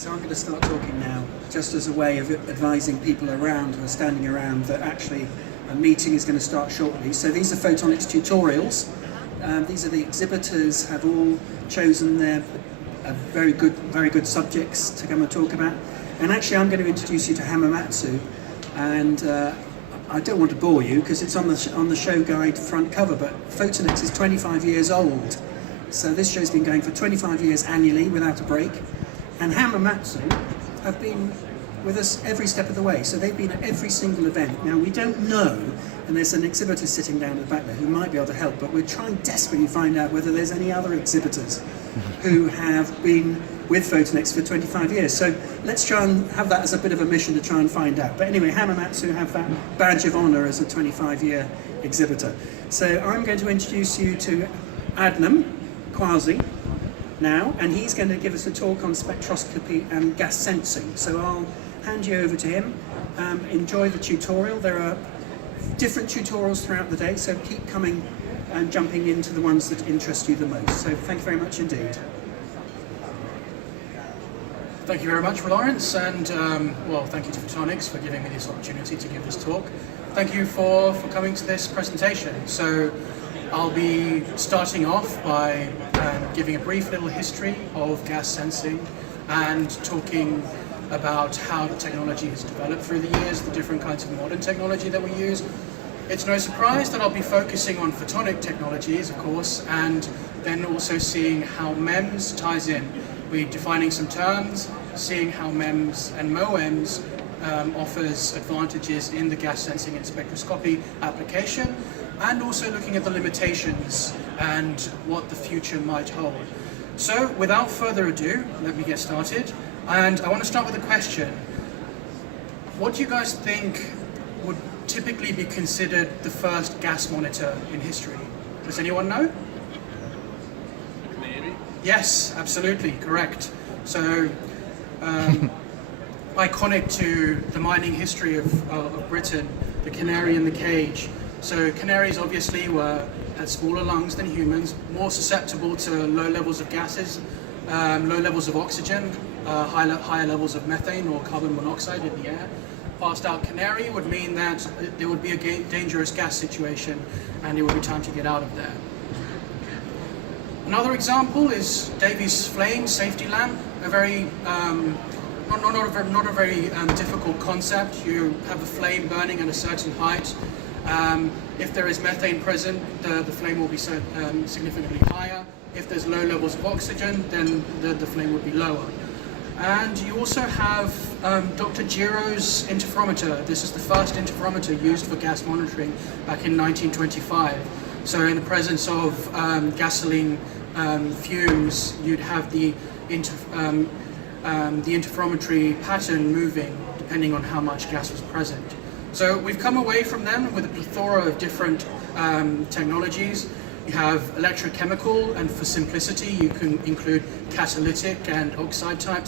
So I'm going to start talking now, just as a way of advising people around who are standing around that actually a meeting is going to start shortly. So these are photonics tutorials. These are the exhibitors have all chosen their very good subjects to come and talk about. And actually I'm going to introduce you to Hamamatsu, and I don't want to bore you because it's on the show guide front cover, but photonics is 25 years old. So this show's been going for 25 years annually without a break. And Hamamatsu have been with us every step of the way. So they've been at every single event. Now we don't know, and there's an exhibitor sitting down at the back there who might be able to help, but we're trying desperately to find out whether there's any other exhibitors who have been with photonics for 25 years. So let's try and have that as a bit of a mission to try and find out. But anyway, Hamamatsu have that badge of honor as a 25-year exhibitor. So I'm going to introduce you to Adnan Quasi now, and he's going to give us a talk on spectroscopy and gas sensing. So I'll hand you over to him. Enjoy the tutorial. There are different tutorials throughout the day, so keep coming and jumping into the ones that interest you the most. So thank you very much indeed. Thank you very much, Lawrence, and well, thank you to Photonics for giving me this opportunity to give this talk. Thank you for coming to this presentation. So I'll be starting off by giving a brief little history of gas sensing and talking about how the technology has developed through the years, the different kinds of modern technology that we use. It's no surprise that I'll be focusing on photonic technologies, of course, and then also seeing how MEMS ties in. We're defining some terms, seeing how MEMS and MOEMS offers advantages in the gas sensing and spectroscopy application, and also looking at the limitations and what the future might hold. So without further ado, let me get started. And I want to start with a question. What do you guys think would typically be considered the first gas monitor in history? Does anyone know? Maybe. Yes, absolutely, correct. So, iconic to the mining history of Britain, the canary in the cage. So canaries obviously had smaller lungs than humans, more susceptible to low levels of gases, low levels of oxygen, higher levels of methane or carbon monoxide in the air. Passed out canary would mean that there would be a dangerous gas situation and it would be time to get out of there. Another example is Davy's flame safety lamp, a very not a very difficult concept. You have a flame burning at a certain height. If there is methane present, the flame will be significantly higher. If there's low levels of oxygen, then the flame would be lower. And you also have Dr. Giro's interferometer. This is the first interferometer used for gas monitoring back in 1925. So in the presence of gasoline fumes, you'd have the interferometry pattern moving depending on how much gas was present. So we've come away from them with a plethora of different technologies. You have electrochemical, and for simplicity you can include catalytic and oxide type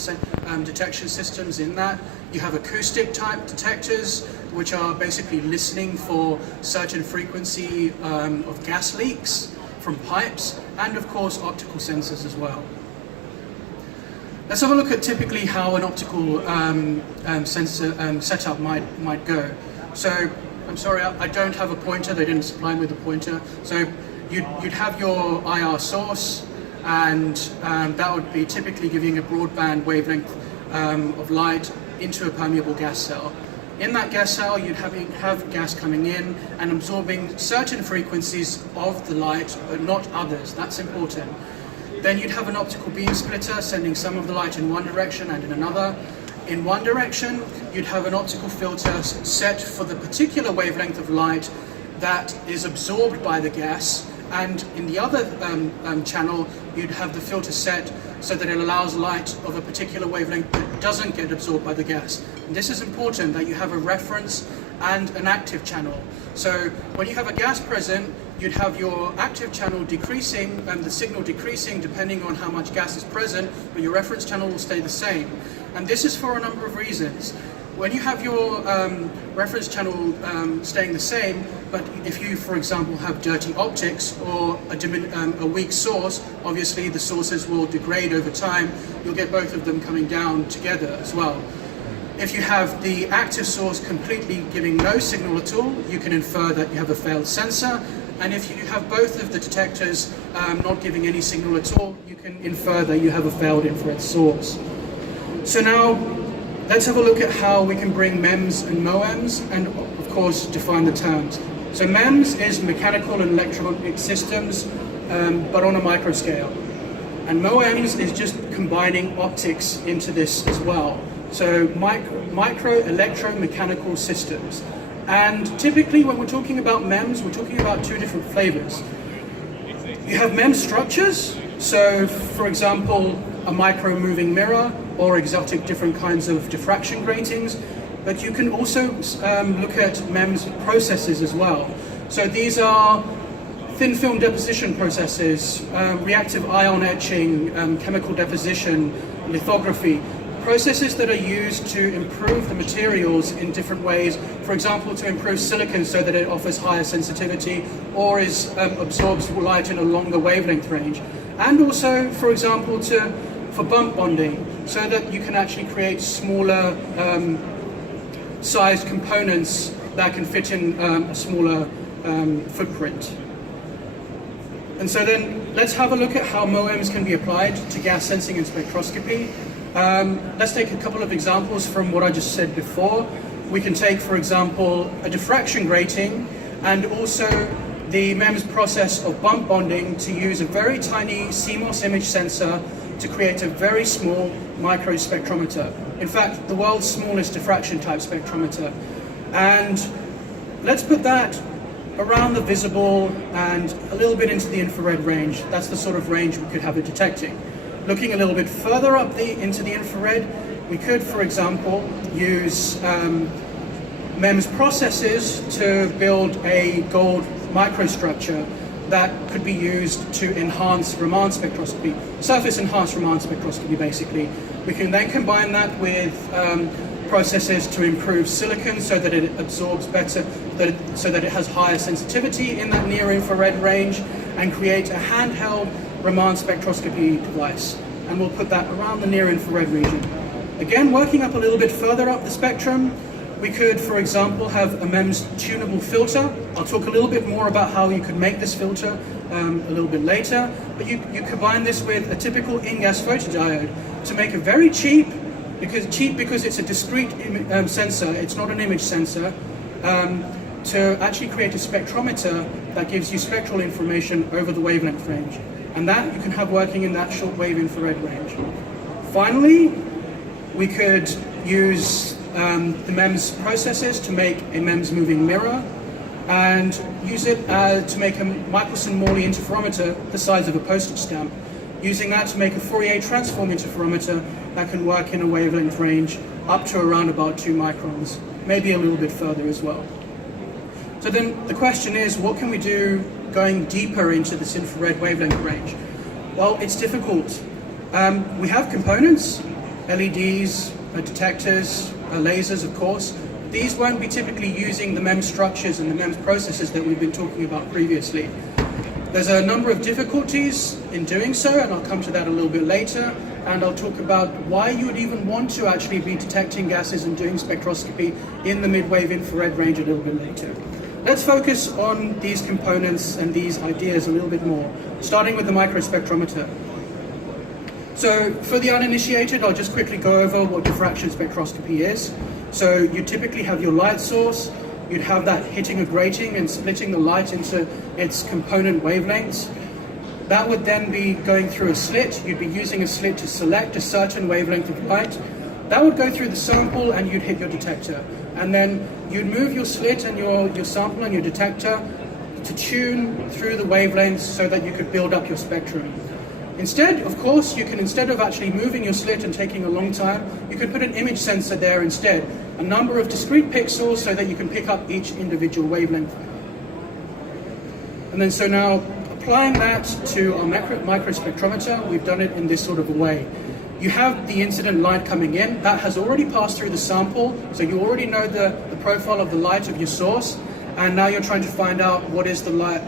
detection systems in that. You have acoustic type detectors, which are basically listening for certain frequency of gas leaks from pipes, and of course optical sensors as well. Let's have a look at typically how an optical sensor setup might go. So, I'm sorry, I don't have a pointer, they didn't supply me with a pointer. So you'd have your IR source, and that would be typically giving a broadband wavelength of light into a permeable gas cell. In that gas cell, you'd have gas coming in and absorbing certain frequencies of the light, but not others. That's important. Then you'd have an optical beam splitter sending some of the light in one direction and in another. In one direction, you'd have an optical filter set for the particular wavelength of light that is absorbed by the gas, and in the other channel, you'd have the filter set so that it allows light of a particular wavelength that doesn't get absorbed by the gas. And this is important, that you have a reference and an active channel. So when you have a gas present, you'd have your active channel decreasing and the signal decreasing depending on how much gas is present, but your reference channel will stay the same. And this is for a number of reasons. When you have your reference channel staying the same, but if you, for example, have dirty optics or a weak source, obviously the sources will degrade over time. You'll get both of them coming down together as well. If you have the active source completely giving no signal at all, you can infer that you have a failed sensor. And if you have both of the detectors not giving any signal at all, you can infer that you have a failed infrared source. So now, let's have a look at how we can bring MEMS and MOEMS and, of course, define the terms. So MEMS is mechanical and electronic systems, but on a micro scale. And MOEMS is just combining optics into this as well. So Micro-Opto-ElectroMechanical Systems. And typically when we're talking about MEMS, we're talking about two different flavors. You have MEMS structures, so for example, a micro-moving mirror or exotic different kinds of diffraction gratings, but you can also look at MEMS processes as well. So these are thin film deposition processes, reactive ion etching, chemical deposition, lithography, processes that are used to improve the materials in different ways. For example, to improve silicon so that it offers higher sensitivity or absorbs light in a longer wavelength range. And also, for example, for bump bonding, so that you can actually create smaller sized components that can fit in a smaller footprint. And so then let's have a look at how MOEMS can be applied to gas sensing and spectroscopy. Let's take a couple of examples from what I just said before. We can take, for example, a diffraction grating and also the MEMS process of bump bonding to use a very tiny CMOS image sensor to create a very small micro-spectrometer. In fact, the world's smallest diffraction type spectrometer. And let's put that around the visible and a little bit into the infrared range. That's the sort of range we could have it detecting. Looking a little bit further up into the infrared, we could, for example, use MEMS processes to build a gold microstructure that could be used to enhance Raman spectroscopy, surface enhanced Raman spectroscopy basically. We can then combine that with processes to improve silicon so that it absorbs better, so that it has higher sensitivity in that near infrared range, and create a handheld Raman spectroscopy device. And we'll put that around the near infrared region. Again, working up a little bit further up the spectrum, we could, for example, have a MEMS tunable filter. I'll talk a little bit more about how you could make this filter a little bit later. But you combine this with a typical in-gas photodiode to make a very cheap because it's a discrete sensor, it's not an image sensor, to actually create a spectrometer that gives you spectral information over the wavelength range. And that you can have working in that shortwave infrared range. Finally, we could use the MEMS processes to make a MEMS moving mirror and use it to make a Michelson-Morley interferometer the size of a postage stamp. Using that to make a Fourier transform interferometer that can work in a wavelength range up to around about 2 microns, maybe a little bit further as well. So then the question is, what can we do going deeper into this infrared wavelength range? Well, it's difficult. We have components, LEDs, detectors, lasers, of course. These won't be typically using the MEMS structures and the MEMS processes that we've been talking about previously. There's a number of difficulties in doing so, and I'll come to that a little bit later, and I'll talk about why you would even want to actually be detecting gases and doing spectroscopy in the mid-wave infrared range a little bit later. Let's focus on these components and these ideas a little bit more, starting with the microspectrometer. So for the uninitiated, I'll just quickly go over what diffraction spectroscopy is. So you typically have your light source, you'd have that hitting a grating and splitting the light into its component wavelengths. That would then be going through a slit. You'd be using a slit to select a certain wavelength of light. That would go through the sample and you'd hit your detector. And then you'd move your slit and your sample and your detector to tune through the wavelengths so that you could build up your spectrum. Instead, of course, you can, instead of actually moving your slit and taking a long time, you could put an image sensor there instead. A number of discrete pixels so that you can pick up each individual wavelength. And then so now, applying that to our microspectrometer, we've done it in this sort of a way. you have the incident light coming in. That has already passed through the sample, so you already know the profile of the light of your source, and now you're trying to find out what is the light,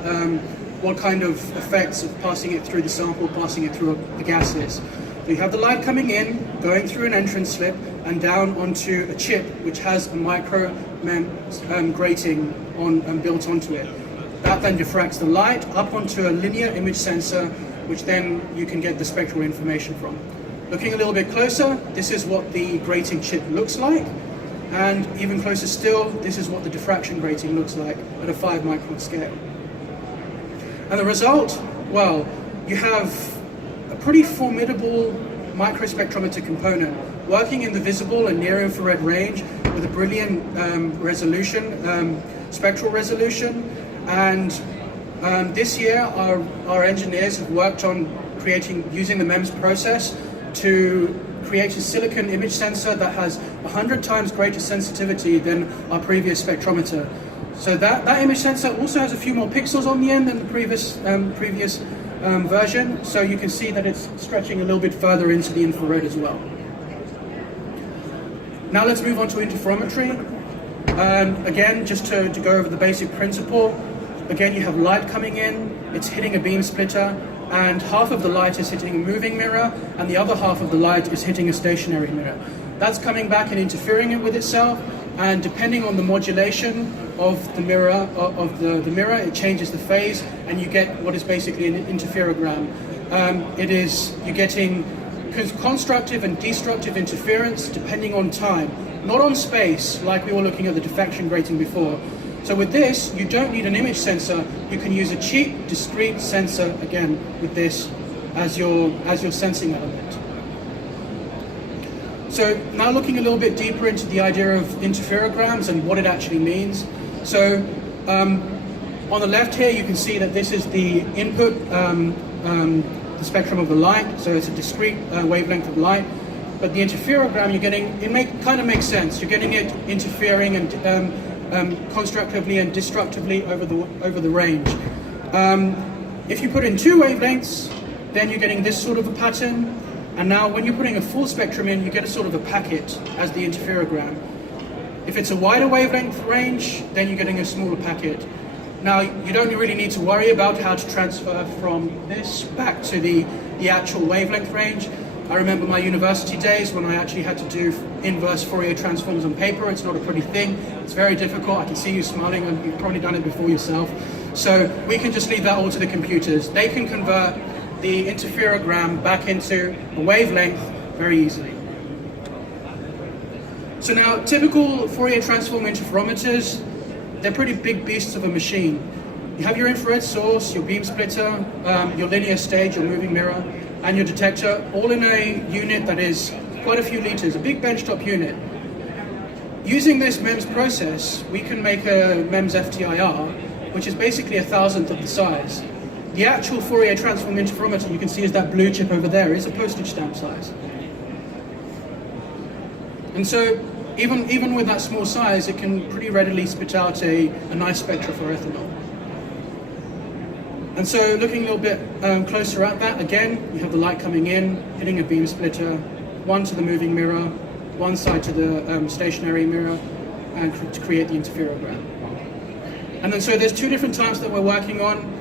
what kind of effects of passing it through the sample, passing it through the gases. So you have the light coming in, going through an entrance slip, and down onto a chip which has a micro MEMS grating built onto it. That then diffracts the light up onto a linear image sensor, which then you can get the spectral information from. Looking a little bit closer, this is what the grating chip looks like, and even closer still, this is what the diffraction grating looks like at a 5 micron scale. And the result, well, you have a pretty formidable microspectrometer component working in the visible and near infrared range with a brilliant resolution, spectral resolution. And this year our engineers have worked on using the MEMS process to create a silicon image sensor that has 100 times greater sensitivity than our previous spectrometer. So that image sensor also has a few more pixels on the end than the previous version, so you can see that it's stretching a little bit further into the infrared as well. Now let's move on to interferometry. Again, just to go over the basic principle, again you have light coming in, it's hitting a beam splitter, and half of the light is hitting a moving mirror, and the other half of the light is hitting a stationary mirror. That's coming back and interfering with itself, and depending on the modulation of the mirror, it changes the phase, and you get what is basically an interferogram. You're getting constructive and destructive interference depending on time, not on space, like we were looking at the diffraction grating before. So with this, you don't need an image sensor. You can use a cheap, discrete sensor, again, with this as your sensing element. So now looking a little bit deeper into the idea of interferograms and what it actually means. So on the left here, you can see that this is the input, the spectrum of the light. So it's a discrete wavelength of light. But the interferogram you're getting, kind of makes sense. You're getting it interfering and constructively and destructively over the range. If you put in 2 wavelengths, then you're getting this sort of a pattern. And now when you're putting a full spectrum in, you get a sort of a packet as the interferogram. If it's a wider wavelength range, then you're getting a smaller packet. Now, you don't really need to worry about how to transfer from this back to the actual wavelength range. I remember my university days when I actually had to do inverse Fourier transforms on paper. It's not a pretty thing. It's very difficult. I can see you smiling, and you've probably done it before yourself. So we can just leave that all to the computers. They can convert the interferogram back into a wavelength very easily. So now, typical Fourier transform interferometers, they're pretty big beasts of a machine. You have your infrared source, your beam splitter, your linear stage, your moving mirror, and your detector, all in a unit that is quite a few liters, a big benchtop unit. Using this MEMS process, we can make a MEMS FTIR, which is basically 1,000th of the size. The actual Fourier transform interferometer, you can see is that blue chip over there, is a postage stamp size. And so, even with that small size, it can pretty readily spit out a nice spectra for ethanol. And so, looking a little bit closer at that, again, you have the light coming in, hitting a beam splitter, one to the moving mirror, one side to the stationary mirror, and to create the interferogram. And then so there's 2 different types that we're working on.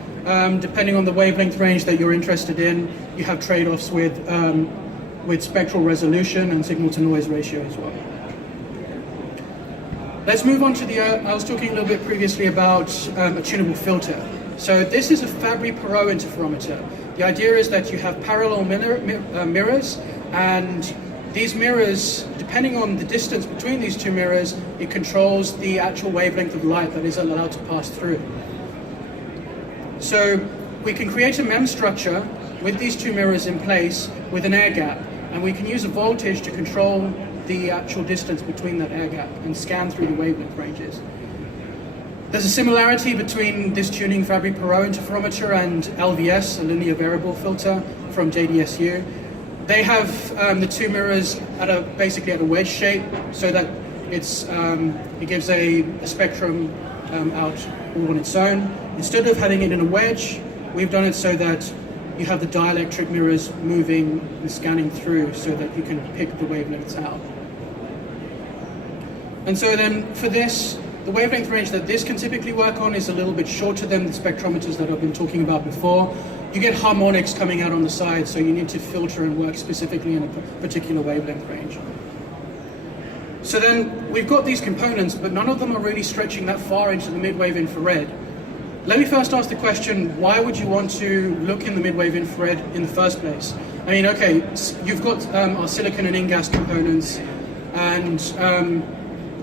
Depending on the wavelength range that you're interested in, you have trade-offs with spectral resolution and signal-to-noise ratio as well. Let's move on to I was talking a little bit previously about a tunable filter. So this is a Fabry Perot interferometer. The idea is that you have parallel mirrors, and these mirrors, depending on the distance between these 2 mirrors, it controls the actual wavelength of light that is allowed to pass through. So we can create a MEMS structure with these 2 mirrors in place with an air gap, and we can use a voltage to control the actual distance between that air gap and scan through the wavelength ranges. There's a similarity between this tuning Fabry Perot interferometer and LVS, a linear variable filter from JDSU. They have the 2 mirrors basically at a wedge shape, so that it gives a spectrum out all on its own. Instead of having it in a wedge, we've done it so that you have the dielectric mirrors moving and scanning through so that you can pick the wavelengths out. And so then for this, the wavelength range that this can typically work on is a little bit shorter than the spectrometers that I've been talking about before. You get harmonics coming out on the side, so you need to filter and work specifically in a particular wavelength range. So then we've got these components, but none of them are really stretching that far into the mid-wave infrared. Let me first ask the question, why would you want to look in the mid-wave infrared in the first place? I mean, okay, you've got our silicon and InGaAs components, and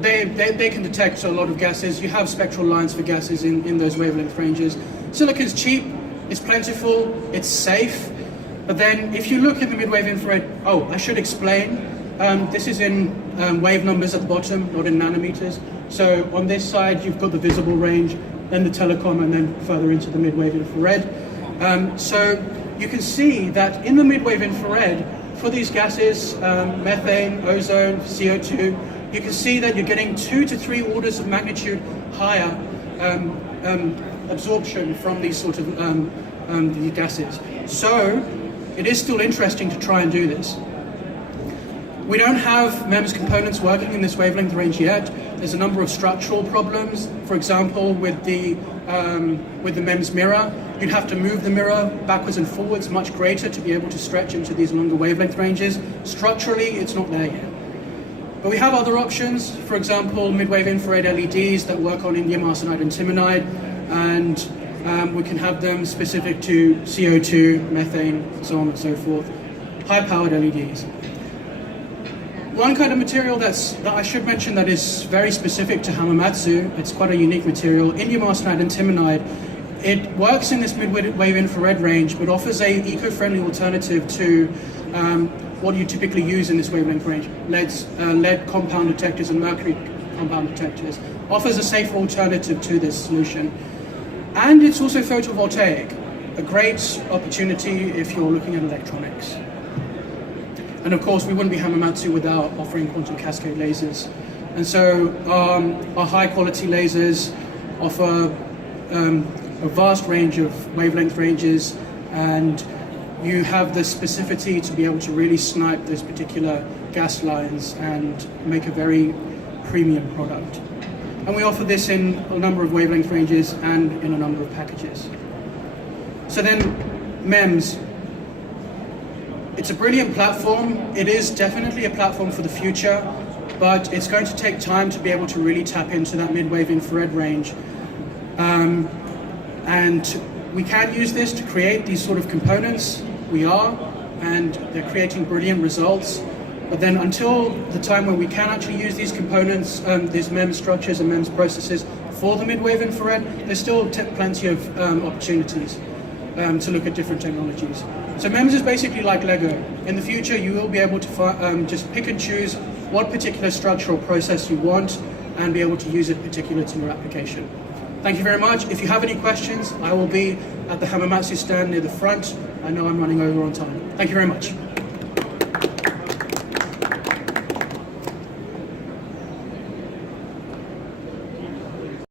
they can detect a lot of gases. You have spectral lines for gases in those wavelength ranges. Silicon's cheap, it's plentiful, it's safe, but then if you look in the mid-wave infrared, oh, I should explain, this is in wave numbers at the bottom, not in nanometers. So on this side, you've got the visible range, then the telecom, and then further into the mid-wave infrared. So you can see that in the mid-wave infrared, for these gases, methane, ozone, CO2, you can see that you're getting 2 to 3 orders of magnitude higher absorption from these sort of the gases. So it is still interesting to try and do this. We don't have MEMS components working in this wavelength range yet. There's a number of structural problems. For example, with the MEMS mirror, you'd have to move the mirror backwards and forwards much greater to be able to stretch into these longer wavelength ranges. Structurally, it's not there yet. But we have other options. For example, mid-wave infrared LEDs that work on indium arsenide and timonide, and we can have them specific to CO2, methane, so on and so forth. High-powered LEDs. One kind of material that I should mention that is very specific to Hamamatsu, it's quite a unique material, indium arsenide and timonide. It works in this mid-wave infrared range, but offers a eco-friendly alternative to what you typically use in this wavelength range. Lead compound detectors and mercury compound detectors. Offers a safer alternative to this solution. And it's also photovoltaic, a great opportunity if you're looking at electronics. And of course, we wouldn't be Hamamatsu without offering quantum cascade lasers. And so our high quality lasers offer a vast range of wavelength ranges, and you have the specificity to be able to really snipe those particular gas lines and make a very premium product. And we offer this in a number of wavelength ranges and in a number of packages. So then, MEMS. It's a brilliant platform. It is definitely a platform for the future, but it's going to take time to be able to really tap into that mid-wave infrared range. And we can use this to create these sort of components. We are, and they're creating brilliant results. But then until the time when we can actually use these components, these MEMS structures and MEMS processes for the mid-wave infrared, there's still plenty of opportunities to look at different technologies. So MEMS is basically like Lego. In the future, you will be able to just pick and choose what particular structure or process you want and be able to use it particular to your application. Thank you very much. If you have any questions, I will be at the Hamamatsu stand near the front. I know I'm running over on time. Thank you very much.